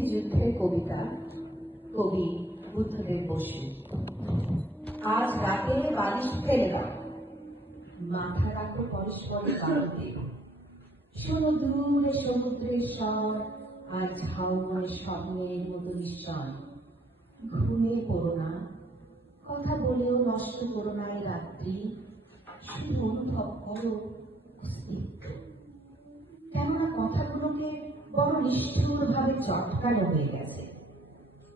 মুক্তিযুদ্ধের কবিতা, কবি বুদ্ধদেব বসু। আজ রাতে বালিশ ফেলে দাও, মাথা রাখো পরস্পরের বাড়িতে। শোনো দূরে সমুদ্রের স্বর আর ঝাউবনের স্বপ্নের মতো নিশ্চয়। ঘুমিয়ে পড়ো না, কথা বলেও নষ্ট করো না এই রাত্রি। শুধু অনুভব করো অস্তিত্ব। কেননা কথাগুলোকে বড় নিষ্ঠুর ভাবে চটকানো হয়ে গেছে।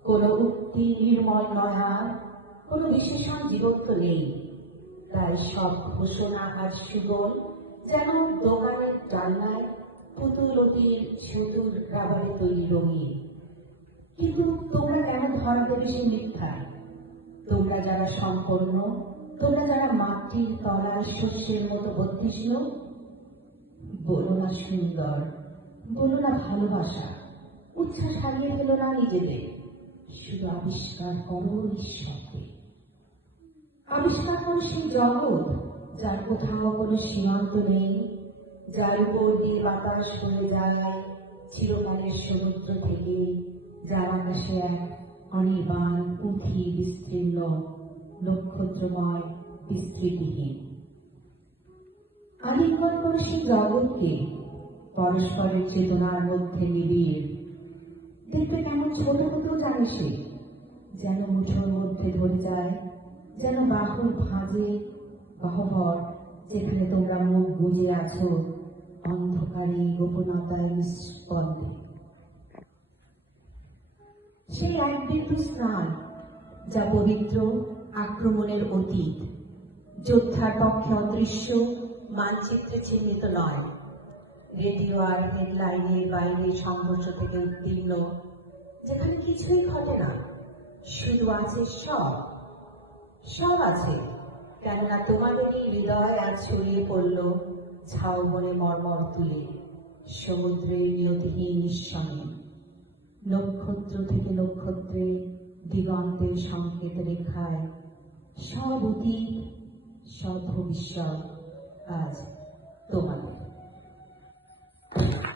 কোনো উক্তি নির্মল নয় আর, কোনো বিশেষণ জীবত্ব নেই। তাই সব ঘোষণা আর সুবল যেন দোকানের জানলায় পুতুলটির চতুর রাবারে তৈরি রঙিন। কিন্তু তোমরা কেন ধরা দেবে সে মিথ্যায়? তোমরা যারা সম্পন্ন, তোমরা যারা মাটির তলায় শস্যের মতো বর্ধিষ্ণ, বলো না সুন্দর, বলো না ভালোবাসা, উচ্ছ্বাস হারিয়ে ফেল না নিজেদের। শুধু আবিষ্কার করো ঈশ্বরকে, আবিষ্কার করো সেই জগৎ যার কোথাও কোনো সীমান্ত নেই, যার উপর দিয়ে বাতাস হয়ে যায় চিরকালের সমুদ্র থেকে, যার আকাশে এক অনির্বাণ উঠি বিস্তীর্ণ নক্ষত্রময় বিস্তৃতিহীন। আলিঙ্গন করে সেই জগৎকে পরস্পরের চেতনার মধ্যে নিবিড়। দেখবে কেমন ছোট ছোট জানে সে, যেন মুঠোর মধ্যে ধরে যায়, যেন বাহুর ভাঁজে গহ্বর, যেখানে তোমরা মুখ গুঁজে আছো অন্ধকারে গোপনতায় নিষ্পন্দে। সেই এক বিন্দু স্নান যা পবিত্র আক্রমণের অতীত, যোদ্ধার পক্ষে অদৃশ্য, মানচিত্রে চিহ্নিত নয়। রেডিও আর হেডলাইনের বাইরে সংঘর্ষ থেকে উত্তীর্ণ, যেখানে কিছুই ঘটে না, শুধু আছে সব। সব আছে, কেননা তোমাদেরই হৃদয় আজ ছড়িয়ে পড়ল ঝাউবনে মর্মর তুলে, সমুদ্রের নিয়তিহীন নিঃসঙ্গে। নক্ষত্র থেকে নক্ষত্রে দিগন্তের সংকেত রেখায় সব অতীত, সব ভবিষ্যৎ আজ তোমাদের।